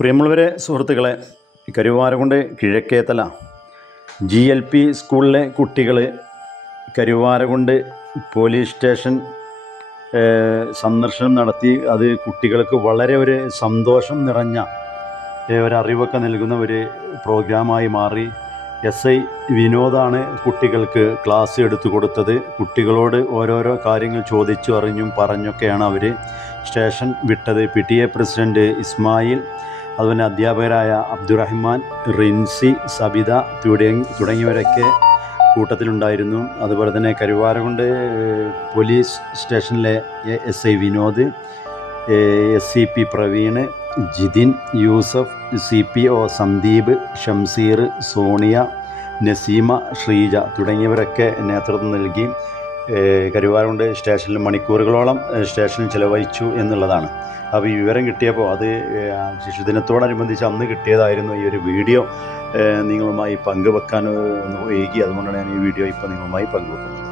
പ്രിയമുള്ളവരെ സുഹൃത്തുക്കളെ, കരുവാരകുണ്ട് കിഴക്കേത്തല GLP സ്കൂളിലെ കുട്ടികൾ കരുവാരകുണ്ട് പോലീസ് സ്റ്റേഷൻ സന്ദർശനം നടത്തി. അത് കുട്ടികൾക്ക് വളരെ ഒരു സന്തോഷം നിറഞ്ഞ ഒരറിവൊക്കെ നൽകുന്ന ഒരു പ്രോഗ്രാമായി മാറി. SI വിനോദാണ് കുട്ടികൾക്ക് ക്ലാസ് എടുത്തു കൊടുത്തത്. കുട്ടികളോട് ഓരോരോ കാര്യങ്ങൾ ചോദിച്ചു അറിഞ്ഞും പറഞ്ഞൊക്കെയാണ് അവർ സ്റ്റേഷൻ വിട്ടത്. PTA പ്രസിഡൻറ്റ് ഇസ്മായിൽ, അതുപോലെ അധ്യാപകരായ അബ്ദുറഹ്മാൻ, റിൻസി, സബിത തുടങ്ങിയവരൊക്കെ കൂട്ടത്തിലുണ്ടായിരുന്നു. അതുപോലെ തന്നെ കരുവാരകുണ്ട് പോലീസ് സ്റ്റേഷനിലെ SI Vinod, SCP Praveen, Jithin, Yusuf, CPO Sandeep, Shamseer, Sonia, Naseema, Sreeja തുടങ്ങിയവരൊക്കെ നേതൃത്വം നൽകി. കരുവാരകുണ്ട് സ്റ്റേഷനിൽ മണിക്കൂറുകളോളം സ്റ്റേഷനിൽ ചിലവഴിച്ചു എന്നുള്ളതാണ്. അപ്പോൾ ഈ വിവരം കിട്ടിയപ്പോൾ അത് ശിശുദിനത്തോടനുബന്ധിച്ച് അന്ന് കിട്ടിയതായിരുന്നു. ഈ ഒരു വീഡിയോ നിങ്ങളുമായി പങ്കുവെക്കാൻ ഒന്ന് വൈകി. അതുകൊണ്ടാണ് ഞാൻ ഈ വീഡിയോ ഇപ്പോൾ നിങ്ങളുമായി പങ്കുവെക്കുന്നത്.